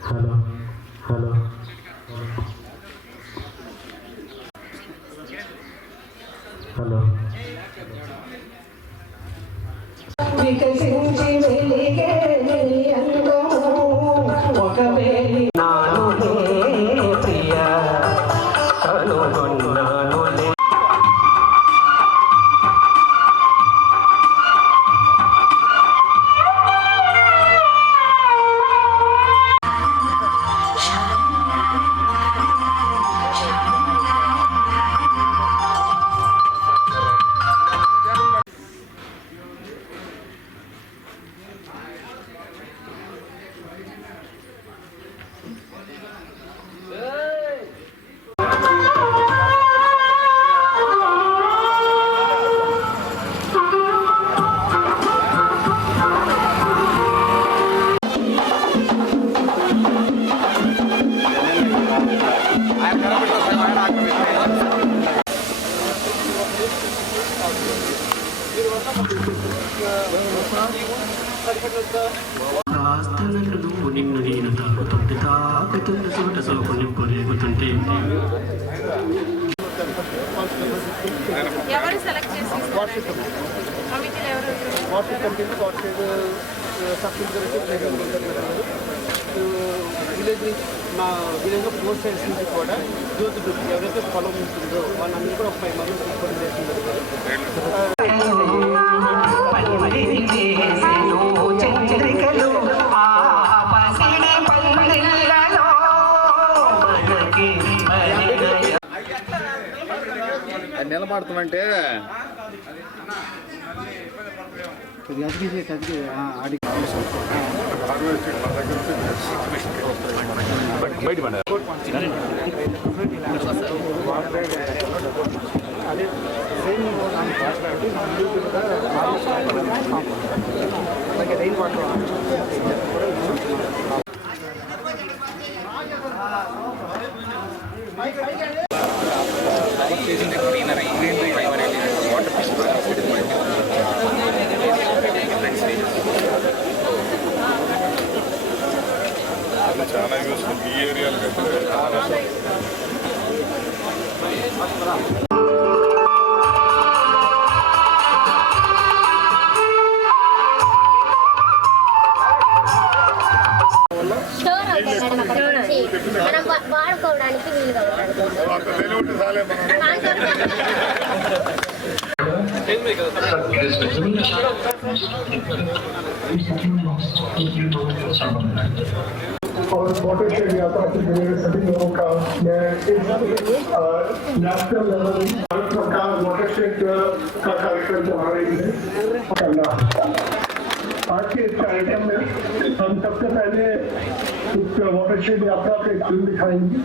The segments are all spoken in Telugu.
Hello hello. నువ్వు నిన్ను నేను తాకుతుంటే తాకుతున్న చోట సోకు నింపు రేగుతుంటే ఎవరు? సెలెక్ట్ చేసి ఎవరు ఉంటుంది విలేజ్ నుంచి మా విలేజ్లో ఫోర్ సైడ్స్ నుంచి కూడా యూత్ ఎవరైతే పొలం ఉంటుందో వాళ్ళందరూ కూడా ఒక ఫైవ్ మంది తీసుకోవడం చేస్తున్నారు చేసెను బయట ఆ పసిడి పందిళ్ళలో మనకి ఏరియాలో స్టోర్ सभी लोगों का मैं नेशनल लेवल भारत सरकार वाटर शेड का कार्यक्रम चला रही है करना आज के इस कार्यक्रम में हम सबसे पहले इस वाटर शेड यात्रा एक फ़िल्म दिखाएँगे।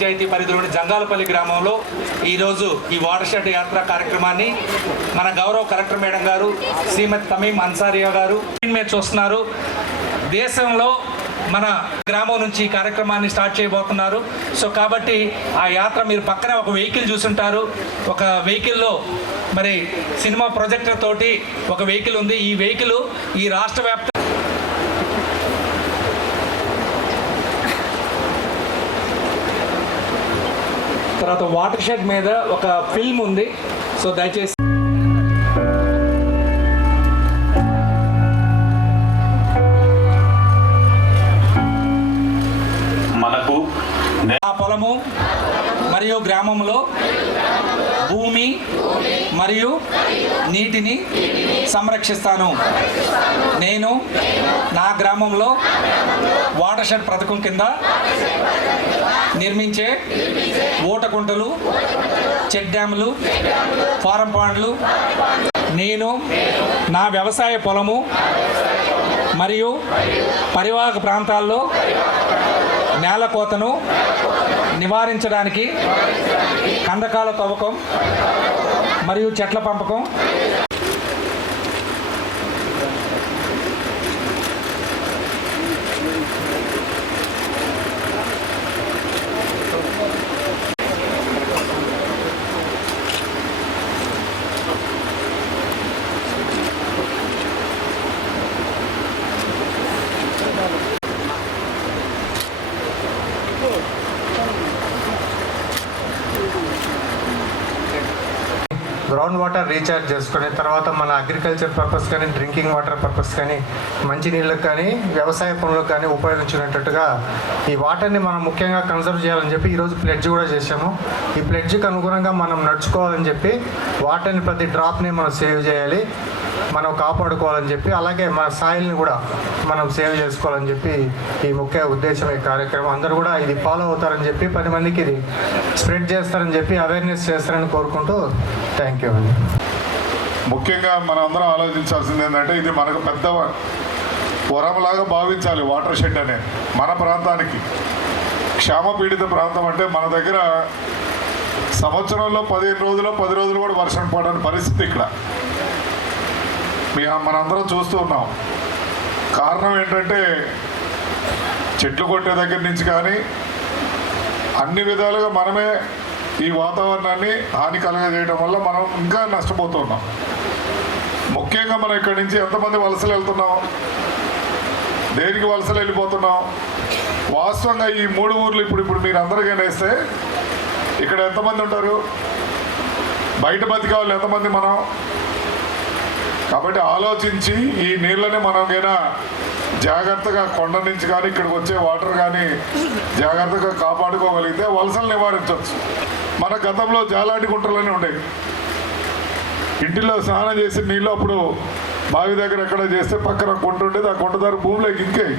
పంచాయతీ పరిధిలోని జంగాలపల్లి గ్రామంలో ఈరోజు ఈ వాటర్ షెడ్ యాత్ర కార్యక్రమాన్ని మన గౌరవ కలెక్టర్ మేడం గారు శ్రీమతి తమీం అన్సారియా గారు స్క్రీన్ చూస్తున్నారు. దేశంలో మన గ్రామం నుంచి ఈ కార్యక్రమాన్ని స్టార్ట్ చేయబోతున్నారు. సో కాబట్టి ఆ యాత్ర మీరు పక్కన ఒక వెహికల్ చూసుంటారు. ఒక వెహికల్లో మరి సినిమా ప్రొజెక్టర్ తోటి ఒక వెహికల్ ఉంది. ఈ వెహికల్ ఈ రాష్ట్ర తర్వాత వాటర్ షెడ్ మీద ఒక ఫిల్మ్ ఉంది. సో దయచేసి నా పొలము మరియు గ్రామంలో భూమి మరియు నీటిని సంరక్షిస్తాను. నేను నా గ్రామంలో వాటర్ షెడ్ పథకం కింద నిర్మించే ఓటకుంటలు చెక్ డ్యాములు ఫారం పాండ్లు నేను నా వ్యవసాయ పొలము మరియు పరివాహక ప్రాంతాల్లో నేల కోతను నివారించడానికి కందకాల తవ్వకం మరియు చెట్ల పంపకం గ్రౌండ్ వాటర్ రీఛార్జ్ చేసుకుని తర్వాత మన అగ్రికల్చర్ పర్పస్ కానీ డ్రింకింగ్ వాటర్ పర్పస్ కానీ మంచినీళ్ళకి కానీ వ్యవసాయ పనులకు కానీ ఉపయోగించుకునేటట్టుగా ఈ వాటర్ని మనం ముఖ్యంగా కన్సర్వ్ చేయాలని చెప్పి ఈరోజు ప్లెడ్జ్ కూడా చేసాము ఈ ప్లెడ్జ్కి అనుగుణంగా మనం నడుచుకోవాలని చెప్పి వాటర్ని ప్రతి డ్రాప్ని మనం సేవ్ చేయాలి. మనం కాపాడుకోవాలని చెప్పి అలాగే మన సాయిల్ని కూడా మనం సేవ్ చేసుకోవాలని చెప్పి ఈ ముఖ్య ఉద్దేశం ఈ కార్యక్రమం. అందరూ కూడా ఇది ఫాలో అవుతారని చెప్పి పది మందికి ఇది స్ప్రెడ్ చేస్తారని చెప్పి అవేర్నెస్ చేస్తారని కోరుకుంటూ థ్యాంక్ యూ అండి. ముఖ్యంగా మనం అందరం ఆలోచించాల్సింది ఏంటంటే ఇది మనకు పెద్ద వరంలాగా భావించాలి వాటర్ షెడ్ అనేది మన ప్రాంతానికి. క్షామపీడిత ప్రాంతం అంటే మన దగ్గర సంవత్సరంలో పదిహేను రోజులు పది రోజులు కూడా వర్షం పడని పరిస్థితి ఇక్కడ. మీ మనందరం చూస్తూ ఉన్నాం. కారణం ఏంటంటే చెట్లు కొట్టే దగ్గర నుంచి కానీ అన్ని విధాలుగా మనమే ఈ వాతావరణాన్ని హాని కలగజేయడం వల్ల మనం ఇంకా నష్టపోతున్నాం ముఖ్యంగా మనం ఇక్కడి నుంచి ఎంతమంది వలసలు వెళ్తున్నాం? దేనికి వలసలు వెళ్ళిపోతున్నాం? వాస్తవంగా ఈ మూడు ఊర్లు ఇప్పుడు ఇప్పుడు మీరు అందరికీ వేస్తే ఇక్కడ ఎంతమంది ఉంటారు? బయట బతికే వాళ్ళు ఎంతమంది మనం? కాబట్టి ఆలోచించి ఈ నీళ్ళని మనం జాగ్రత్తగా కొండ నుంచి కానీ ఇక్కడికి వచ్చే వాటర్ కానీ జాగ్రత్తగా కాపాడుకోగలిగితే వలసలు నివారించవచ్చు. మన గతంలో జాలాటి గుంటలనే ఉండేవి. ఇంటిలో స్నానం చేసి నీళ్ళు అప్పుడు బావి దగ్గర ఎక్కడ చేస్తే పక్కన గుంట ఉండేది ఆ గుంట దగ్గర భూమిలోకి ఇంకాయి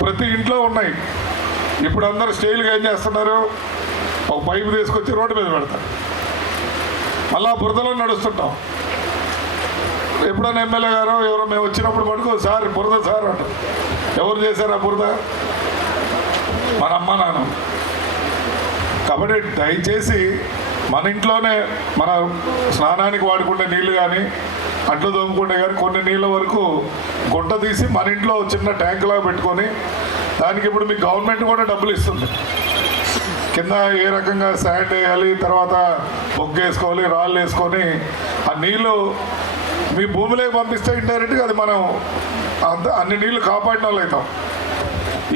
ప్రతి ఇంట్లో ఉన్నాయి. ఇప్పుడు అందరూ స్టైల్గా ఏం చేస్తున్నారు? ఒక పైపు తీసుకొచ్చి రోడ్డు మీద పెడతారు. మళ్ళా బురదలో నడుస్తుంటాం. ఎప్పుడైనా ఎమ్మెల్యే గారు ఎవరో మేము వచ్చినప్పుడు పడుకో సార్ బురద సార్ అంట. ఎవరు చేశారు ఆ బురద? మన అమ్మ నాన్న. కాబట్టి దయచేసి మన ఇంట్లోనే మన స్నానానికి వాడుకునే నీళ్ళు కానీ అంట్లు తోముకుంటే కానీ కొన్ని నీళ్ళ వరకు గుంట తీసి మన ఇంట్లో చిన్న ట్యాంకులా పెట్టుకొని దానికి ఇప్పుడు మీకు గవర్నమెంట్ కూడా డబ్బులు ఇస్తుంది. కింద ఏ రకంగా శాండ్ వేయాలి తర్వాత బొగ్గు వేసుకోవాలి రాళ్ళు వేసుకొని ఆ నీళ్ళు మీ భూమిలోకి పంపిస్తే ఇండైరెక్ట్గా అది మనం అంత అన్ని నీళ్ళు కాపాడిన వాళ్ళు అవుతాం.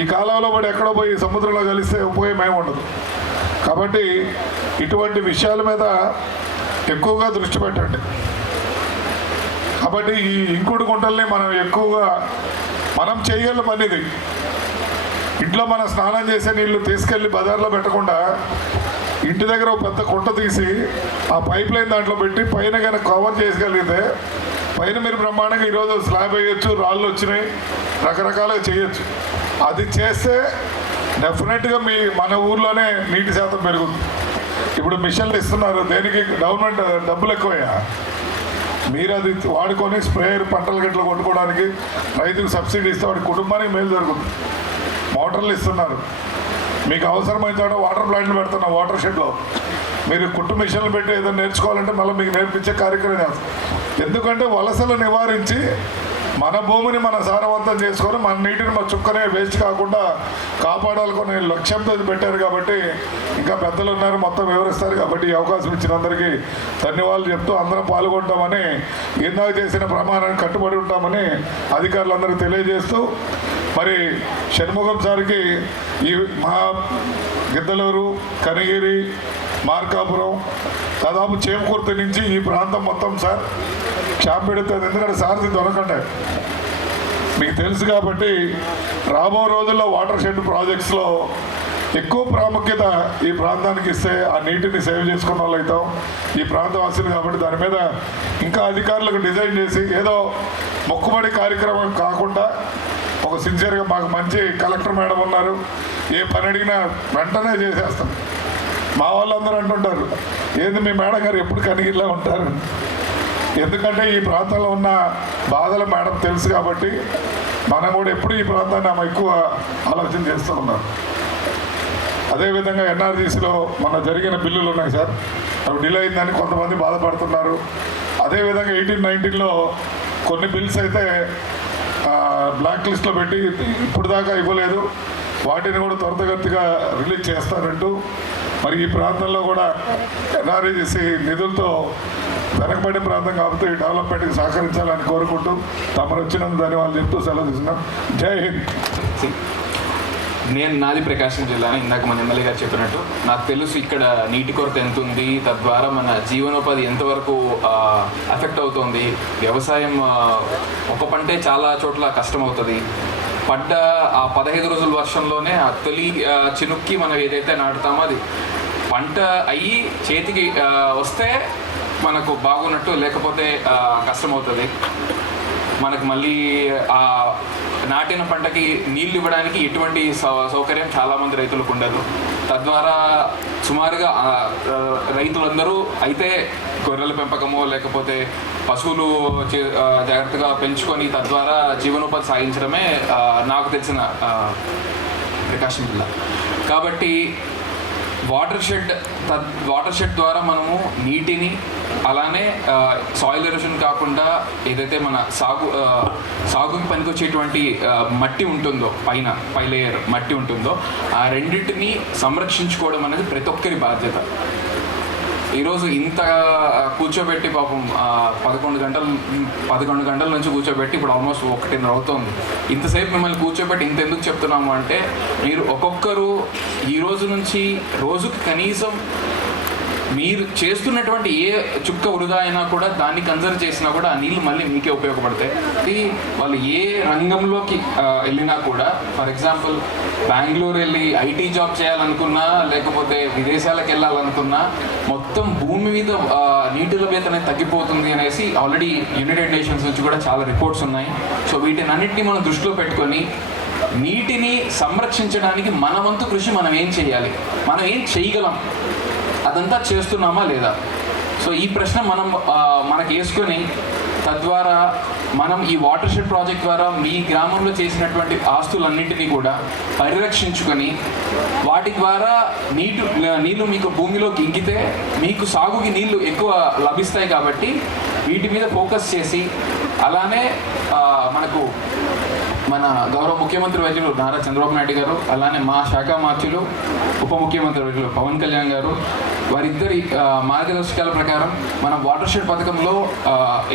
ఈ కాలంలో పడి ఎక్కడో పోయి సముద్రంలో కలిస్తే ఉపయోగం ఏమి ఉండదు. కాబట్టి ఇటువంటి విషయాల మీద ఎక్కువగా దృష్టి పెట్టండి. కాబట్టి ఈ ఇంకుడు గుంటల్ని మనం ఎక్కువగా మనం చేయగల పనిది. ఇంట్లో మనం స్నానం చేసే నీళ్ళు తీసుకెళ్ళి బజార్లో పెట్టకుండా ఇంటి దగ్గర ఒక పెద్ద కుంట తీసి ఆ పైప్ లైన్ దాంట్లో పెట్టి పైన కనుక కవర్ చేయగలిగితే పైన మీరు బ్రహ్మాండంగా ఈరోజు స్లాబ్ వేయొచ్చు రాళ్ళు వచ్చినాయి రకరకాలుగా చేయొచ్చు. అది చేస్తే డెఫినెట్గా మీ మన ఊర్లోనే నీటి శాతం పెరుగుతుంది. ఇప్పుడు మిషన్లు ఇస్తున్నారు దేనికి గవర్నమెంట్ డబ్బులు ఎక్కువయ్యా? మీరు అది వాడుకొని స్ప్రేయర్ పంటలు గట్ల కొట్టుకోవడానికి రైతుకు సబ్సిడీ ఇస్తే వాడి కుటుంబానికి మేలు జరుగుతుంది. మోటార్లు ఇస్తున్నారు. మీకు అవసరమైతే వాటర్ ప్లాంట్లు పెడుతున్నాం వాటర్ షెడ్లో మీరు కుట్టు మిషన్లు పెట్టి ఏదైనా నేర్చుకోవాలంటే మళ్ళీ మీకు నేర్పించే కార్యక్రమం చేస్తాం ఎందుకంటే వలసలు నివారించి మన భూమిని మన సారవంతం చేసుకొని మన నీటిని మన చుక్కనే వేస్ట్ కాకుండా కాపాడాలనుకునే లక్ష్యంతో పెట్టారు కాబట్టి ఇంకా పెద్దలు ఉన్నారు మొత్తం వివరిస్తారు కాబట్టి ఈ అవకాశం ఇచ్చిన అందరికీ ధన్యవాదాలు చెప్తూ అందరం పాల్గొంటామని ఇందాక చేసిన ప్రమాణాన్ని కట్టుబడి ఉంటామని అధికారులందరికీ తెలియజేస్తూ మరి షణ్ముఖం సార్కి ఈ మా గిద్దలూరు కనిగిరి మార్కాపురం దాదాపు చేమకుర్తి నుంచి ఈ ప్రాంతం మొత్తం సార్. క్షామ పెడుతుంది ఎందుకంటే సారథి దొరకండి. మీకు తెలుసు కాబట్టి రాబో రోజుల్లో వాటర్ షెడ్ ప్రాజెక్ట్స్లో ఎక్కువ ప్రాముఖ్యత ఈ ప్రాంతానికి ఇస్తే ఆ నీటిని సేవ్ చేసుకున్న వాళ్ళు అవుతాం. ఈ ప్రాంతం వస్తుంది కాబట్టి దాని మీద ఇంకా అధికారులకు డిజైన్ చేసి ఏదో మొక్కుబడి కార్యక్రమం కాకుండా ఒక సిన్సియర్గా మాకు మంచి కలెక్టర్ మేడం ఉన్నారు. ఏ పని అడిగినా వెంటనే చేసేస్తాం. మా వాళ్ళందరూ అంటుంటారు ఏంది మీ మేడం గారు ఎప్పుడు కనిగిలా ఉంటారు? ఎందుకంటే ఈ ప్రాంతంలో ఉన్న బాధలు మేడం తెలుసు కాబట్టి మనం కూడా ఎప్పుడు ఈ ప్రాంతాన్ని ఆమె ఎక్కువ ఆలోచన చేస్తూ ఉన్నారు అదేవిధంగా ఎన్ఆర్జీసీలో మన జరిగిన బిల్లులు ఉన్నాయి సార్. అవి డిలే అయిందని కొంతమంది బాధపడుతున్నారు. అదేవిధంగా ఎయిటీన్ నైన్టీన్లో కొన్ని బిల్స్ అయితే బ్లాక్ లిస్ట్లో పెట్టి ఇప్పుడు దాకా ఇవ్వలేదు. వాటిని కూడా త్వరితగతిగా రిలీజ్ చేస్తారంటూ మరి ఈ ప్రాంతంలో కూడా ఎన్ఆర్ఈజీసీ నిధులతో వెనకబడిన ప్రాంతం కాబట్టి డెవలప్మెంట్కి సహకరించాలని కోరుకుంటూ తమరు వచ్చినందుకు ధన్యవాదాలు చెప్తూ సెలవు తీసుకున్నాం జై హింద్. నేను నాది ప్రకాశం జిల్లా ఇందాక మన ఎమ్మెల్యే గారు చెప్పినట్టు. నాకు తెలుసు ఇక్కడ నీటి కొరత ఎంత ఉంది తద్వారా మన జీవనోపాధి ఎంతవరకు అఫెక్ట్ అవుతుంది. వ్యవసాయం ఒక పంటే చాలా చోట్ల కష్టం అవుతుంది పడ్డ ఆ పదహైదు రోజుల వర్షంలోనే ఆ తొలి చినుక్కి మనం ఏదైతే నాటుతామో అది పంట అయ్యి చేతికి వస్తే మనకు బాగున్నట్టు లేకపోతే కష్టమవుతుంది. మనకు మళ్ళీ ఆ నాటిన పంటకి నీళ్ళు ఇవ్వడానికి ఎటువంటి సౌ- సౌకర్యం చాలామంది రైతులకు ఉండదు. తద్వారా సుమారుగా రైతులందరూ అయితే గొర్రెల పెంపకము లేకపోతే పశువులు చే- జాగ్రత్తగా పెంచుకొని తద్వారా జీవనోపాధి సాగించడమే నాకు తెలిసిన ప్రకాశం జిల్లా కాబట్టి వాటర్ షెడ్ తద్ వాటర్ షెడ్ ద్వారా మనము నీటిని అలానే సాయిల్ ఎరోషన్ కాకుండా ఏదైతే మన సాగు సాగుకి పనికొచ్చేటువంటి మట్టి ఉంటుందో పైన పై లేయర్ మట్టి ఉంటుందో ఆ రెండింటిని సంరక్షించుకోవడం అనేది ప్రతి ఒక్కరి బాధ్యత. ఈరోజు ఇంత కూర్చోబెట్టి పాపం పదకొండు గంటలు పదకొండు గంటల నుంచి కూర్చోబెట్టి ఇప్పుడు ఆల్మోస్ట్ ఒకటిన్నర అవుతుంది. ఇంతసేపు మిమ్మల్ని కూర్చోబెట్టి ఇంత ఎందుకు చెప్తున్నాము అంటే మీరు ఒక్కొక్కరు ఈ రోజు నుంచి రోజుకి కనీసం మీరు చేస్తున్నటువంటి ఏ చుక్క వృధా అయినా కూడా దాన్ని కన్సర్వ్ చేసినా కూడా ఆ నీళ్ళు మళ్ళీ మీకే ఉపయోగపడతాయి. ఇది వాళ్ళు ఏ రంగంలోకి వెళ్ళినా కూడా ఫర్ ఎగ్జాంపుల్ బెంగళూరు వెళ్ళి ఐటీ జాబ్ చేయాలనుకున్నా లేకపోతే విదేశాలకు వెళ్ళాలనుకున్నా మొత్తం భూమి మీద నీటి లభ్యత అనేది తగ్గిపోతుంది అనేసి ఆల్రెడీ యునైటెడ్ నేషన్స్ నుంచి కూడా చాలా రిపోర్ట్స్ ఉన్నాయి. సో వీటిని అన్నింటినీ మనం దృష్టిలో పెట్టుకొని నీటిని సంరక్షించడానికి మన వంతు కృషి మనం ఏం చేయాలి? మనం ఏం చేయగలం? అదంతా చేస్తున్నామా లేదా? సో ఈ ప్రశ్న మనం మనకు వేసుకొని తద్వారా మనం ఈ వాటర్ షెడ్ ప్రాజెక్ట్ ద్వారా మీ గ్రామంలో చేసినటువంటి ఆస్తులన్నింటినీ కూడా పరిరక్షించుకొని వాటి ద్వారా నీటి నీళ్ళు మీకు భూమిలోకి ఇంకితే మీకు సాగుకి నీళ్ళు ఎక్కువ లభిస్తాయి కాబట్టి వీటి మీద ఫోకస్ చేసి అలానే మనకు మన గౌరవ ముఖ్యమంత్రి వర్యులు నారా చంద్రబాబు నాయుడు గారు అలానే మా శాఖ మార్చులు ఉప ముఖ్యమంత్రి వర్యులు పవన్ కళ్యాణ్ గారు వారిద్దరి మార్గదర్శకాల ప్రకారం మనం వాటర్ షెడ్ పథకంలో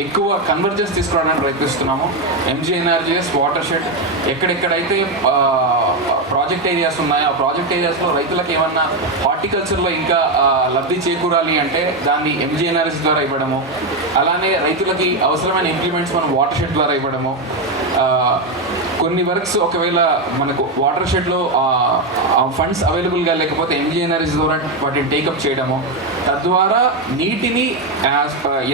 ఎక్కువ కన్వర్జెన్స్ తీసుకురావడానికి ప్రయత్నిస్తున్నాము. ఎంజీఎన్ఆర్జీఎస్ వాటర్ షెడ్ ఎక్కడెక్కడైతే ప్రాజెక్ట్ ఏరియాస్ ఉన్నాయో ఆ ప్రాజెక్ట్ ఏరియాస్లో రైతులకు ఏమన్నా హార్టికల్చర్లో ఇంకా లబ్ధి చేకూరాలి అంటే దాన్ని ఎంజీఎన్ఆర్ఎస్ ద్వారా ఇవ్వడము. అలానే రైతులకి అవసరమైన ఇంప్లిమెంట్స్ మనం వాటర్ షెడ్ ద్వారా ఇవ్వడము. కొన్ని వర్క్స్ ఒకవేళ మనకు వాటర్ షెడ్లో ఫండ్స్ అవైలబుల్గా లేకపోతే ఎంజీఎన్ఆర్ఎస్ ద్వారా వాటిని టేకప్ చేయడము తద్వారా నీటిని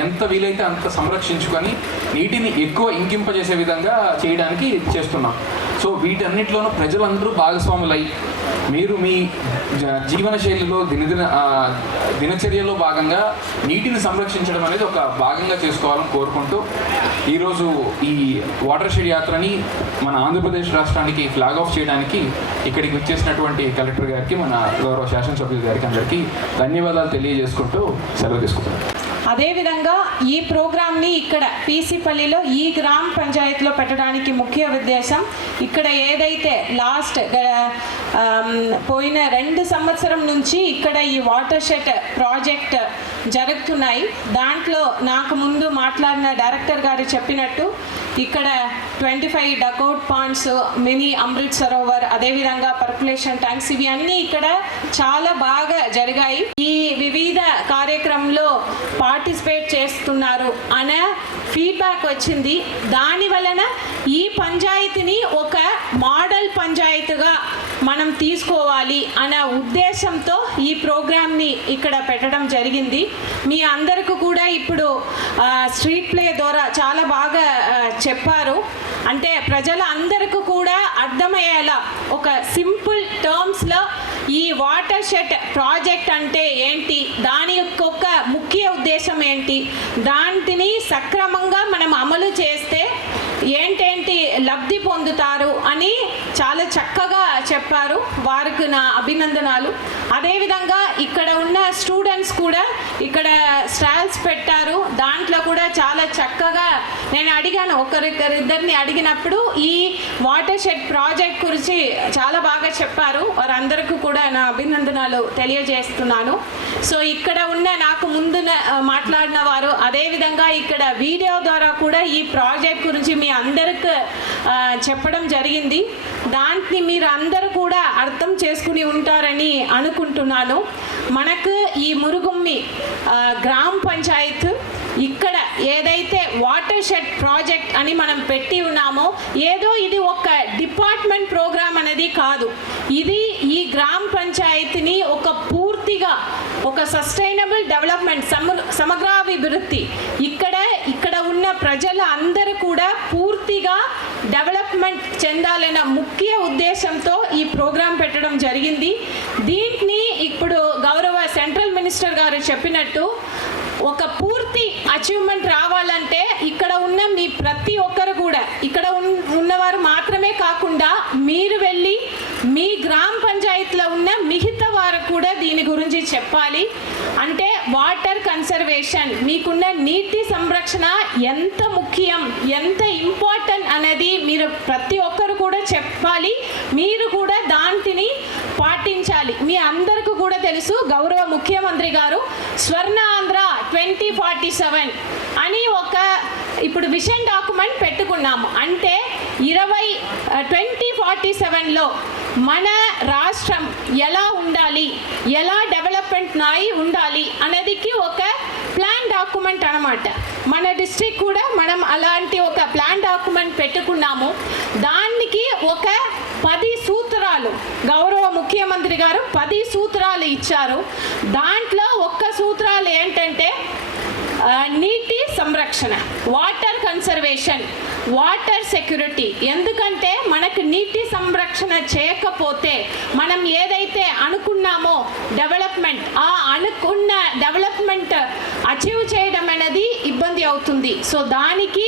ఎంత వీలైతే అంత సంరక్షించుకొని నీటిని ఎక్కువ ఇంకింపజేసే విధంగా చేయడానికి చేస్తున్నాం. సో వీటన్నిటిలోనూ ప్రజలందరూ భాగస్వాములై మీరు మీ జ- జీవన శైలిలో దినదిన దినచర్యలో భాగంగా నీటిని సంరక్షించడం అనేది ఒక భాగంగా చేసుకోవాలని కోరుకుంటూ ఈరోజు ఈ వాటర్ షెడ్ యాత్రని మన ఆంధ్రప్రదేశ్ రాష్ట్రానికి ఫ్లాగ్ ఆఫ్ చేయడానికి ఇక్కడికి వచ్చేసినటువంటి కలెక్టర్ గారికి మన గౌరవ శాసనసభ్యుల గారికి అందరికీ ధన్యవాదాలు తెలియజేసుకుంటూ సెలవు తీసుకుంటున్నాను అదేవిధంగా ఈ ప్రోగ్రామ్ని ఇక్కడ పీసీపల్లిలో ఈ గ్రామ పంచాయతీలో పెట్టడానికి ముఖ్య ఉద్దేశం ఇక్కడ ఏదైతే లాస్ట్ పోయిన రెండు సంవత్సరం నుంచి ఇక్కడ ఈ వాటర్ షెడ్ ప్రాజెక్ట్ జరుగుతున్నాయి. దాంట్లో నాకు ముందు మాట్లాడిన డైరెక్టర్ గారు చెప్పినట్టు ఇక్కడ twenty five dugout points mini Amrit Sarovar అదేవిధంగా పర్పులేషన్ ట్యాంక్స్ ఇవి అన్నీ ఇక్కడ చాలా బాగా జరిగాయి. ఈ వివిధ కార్యక్రమంలో పార్టిసిపేట్ చేస్తున్నారు. అనే ఫీడ్బ్యాక్ వచ్చింది. దాని వలన ఈ పంచాయతీని ఒక మోడల్ పంచాయతీగా మనం తీసుకోవాలి అనే ఉద్దేశంతో ఈ ప్రోగ్రామ్ని ఇక్కడ పెట్టడం జరిగింది. మీ అందరికీ కూడా ఇప్పుడు స్ట్రీట్ ప్లే ద్వారా చాలా బాగా చెప్పారు. అంటే ప్రజల అందరికీ కూడా అర్థమయ్యేలా ఒక సింపుల్ టర్మ్స్లో ఈ వాటర్ షెడ్ ప్రాజెక్ట్ అంటే ఏంటి? దాని యొక్క ముఖ్య ఉద్దేశం ఏంటి? దాంటిని సక్రమంగా మనం అమలు చేస్తే ఏంటేంటి లబ్ధి పొందుతారు అని చాలా చక్కగా చెప్పారు. వారికి నా అభినందనాలు. అదేవిధంగా ఇక్కడ ఉన్న స్టూడెంట్స్ కూడా ఇక్కడ స్టాల్స్ పెట్టారు. దాంట్లో కూడా చాలా చక్కగా నేను అడిగాను. ఒకరిద్దరిని అడిగినప్పుడు ఈ వాటర్ షెడ్ ప్రాజెక్ట్ గురించి చాలా బాగా చెప్పారు. వారందరికీ కూడా నా అభినందనాలు తెలియజేస్తున్నాను. సో ఇక్కడ ఉన్న నాకు ముందు మాట్లాడిన ఇక్కడ వీడియో ద్వారా కూడా ఈ ప్రాజెక్ట్ గురించి మీ అందరికి చెప్పడం జరిగింది. దాన్ని మీరు అందరూ కూడా అర్థం చేసుకుని ఉంటారని అనుకుంటున్నాను. మనకు ఈ మురుగుమ్మి గ్రామ పంచాయత్ ఇక్కడ ఏదైతే వాటర్ షెడ్ ప్రాజెక్ట్ అని మనం పెట్టి ఉన్నామో ఏదో ఇది ఒక డిపార్ట్మెంట్ ప్రోగ్రామ్ అనేది కాదు. ఇది ఈ గ్రామ పంచాయతీని ఒక పూర్తిగా ఒక సస్టైనబుల్ డెవలప్మెంట్ సమ సమగ్రాభివృద్ధి. ఇక్కడ ఇక్కడ ఉన్న ప్రజల అందరూ కూడా పూర్తిగా డెవలప్మెంట్ చెందాలన్న ముఖ్య ఉద్దేశంతో ఈ ప్రోగ్రాం పెట్టడం జరిగింది. దీంట్ని ఇప్పుడు గౌరవ సెంట్రల్ మినిస్టర్ గారు చెప్పినట్టు ఒక పూర్తి అచీవ్మెంట్ రావాలంటే ఇక్కడ ఉన్న మీ ప్రతి ఒక్కరు కూడా ఇక్కడ ఉన్నవారు మాత్రమే కాకుండా మీరు వెళ్ళి మీ గ్రామ పంచాయతీలో ఉన్న మిగతా వారు కూడా దీని గురించి చెప్పాలి. అంటే వాటర్ కన్సర్వేషన్ మీకున్న నీటి సంరక్షణ ఎంత ముఖ్యం ఎంత ఇంపార్టెంట్ అనేది మీరు ప్రతి ఒక్కరు కూడా చెప్పాలి. మీరు కూడా దాంటిని పాటించాలి. మీ అందరికీ కూడా తెలుసు గౌరవ ముఖ్యమంత్రి గారు Swarna Andhra twenty forty seven అని ఒక ఇప్పుడు విషన్ డాక్యుమెంట్ పెట్టుకున్నాము. అంటే ఇరవై ట్వంటీ ఫార్టీ సెవెన్లో మన రాష్ట్రం ఎలా ఉండాలి ఎలా డెవలప్మెంట్ నాయి ఉండాలి అనేదికి ఒక ప్లాన్ డాక్యుమెంట్ అనమాట మన డిస్ట్రిక్ట్ కూడా మనం అలాంటి ఒక ప్లాన్ డాక్యుమెంట్ పెట్టుకున్నాము. దానికి ఒక పది సూత్రాలు. గౌరవ ముఖ్యమంత్రి గారు పది సూత్రాలు ఇచ్చారు. దాంట్లో ఒక్క సూత్రాలు ఏంటంటే నీటి సంరక్షణ వాటర్ కన్సర్వేషన్ వాటర్ సెక్యూరిటీ. ఎందుకంటే మనకు నీటి సంరక్షణ చేయకపోతే మనం ఏదైతే అనుకున్నామో డెవలప్మెంట్ ఆ అనుకున్న డెవలప్మెంట్ అచీవ్ చేయడం అనేది ఇబ్బంది అవుతుంది. సో దానికి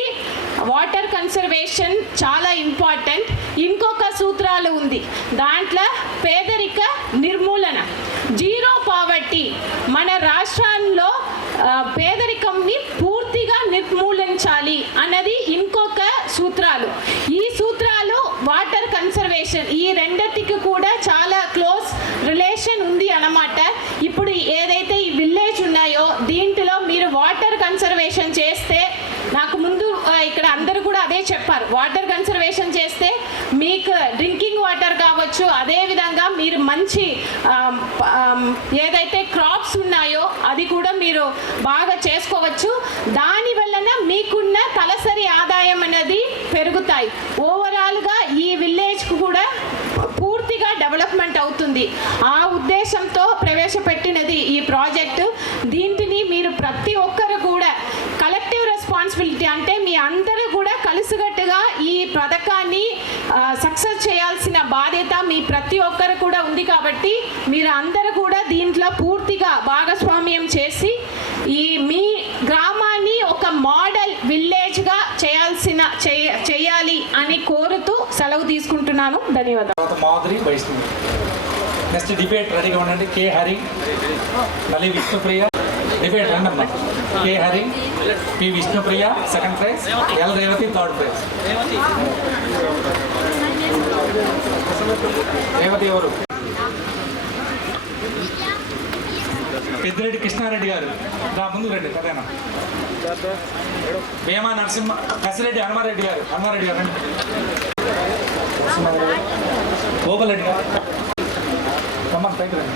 వాటర్ కన్సర్వేషన్ చాలా ఇంపార్టెంట్. ఇంకొక సూత్రాలు ఉంది. దాంట్లో పేదరిక నిర్మూలన. జీరో పావర్టీ మన రాష్ట్రాల్లో పేదరికంని పూర్తిగా నిర్మూలించాలి అన్నది ఇంకొక సూత్రాలు. ఈ సూత్రాలు వాటర్ కన్సర్వేషన్ ఈ రెండటికి కూడా చాలా క్లోజ్ రిలేషన్ ఉంది అన్నమాట. ఇప్పుడు ఏదైతే ఈ విలేజ్ ఉన్నాయో దీంట్లో మీరు వాటర్ కన్సర్వేషన్ చేస్తే నాకు ముందు ఆ, ఇక్కడ అందరూ కూడా అదే చెప్పారు. వాటర్ కన్సర్వేషన్ చేస్తే మీకు డ్రింకింగ్ వాటర్ కావచ్చు అదే విధంగా మీరు మంచి ఏదైతే క్రాప్స్ ఉన్నాయో అది కూడా మీరు బాగా చేసుకోవచ్చు. దాని వలన మీకున్న తలసరి ఆదాయం అనేది పెరుగుతాయి. ఓవరాల్గా ఈ విలేజ్కు కూడా పూర్తిగా డెవలప్మెంట్ అవుతుంది. ఆ ఉద్దేశంతో ప్రవేశపెట్టినది ఈ ప్రాజెక్టు దీంటిని మీరు ప్రతి ఒక్కరు రెస్పాన్సిబిలిటీ అంటే మీ అందరూ కూడా కలిసికట్టుగా ఈ పథకాన్ని సక్సెస్ చేయాల్సిన బాధ్యత మీ ప్రతి ఒక్కరు కూడా ఉంది కాబట్టి మీరు అందరూ కూడా దీంట్లో పూర్తిగా భాగస్వామ్యం చేసి ఈ మీ గ్రామాన్ని ఒక మోడల్ విలేజ్గా చేయాల్సిన చేయాలి అని కోరుతూ సెలవు తీసుకుంటున్నాను. ధన్యవాదాలు. మాధురి నెక్స్ట్ డిబేట్ రెడీగా ఉండండి. కే హరి నలి విష్ణుప్రియ డిబేట్ రండి అమ్మా K Hari P Vishnupriya second prize L Revathi third prize. Revathi ఎవరు? పెద్దిరెడ్డి కృష్ణారెడ్డి గారు. రా ముందు రండి కదేనా భీమా నరసింహ కసిరెడ్డి హనుమారెడ్డి గారు. హనుమారెడ్డి గారు రండి. గోపాలరెడ్డి గారు. రమ్మని పైకి రండి.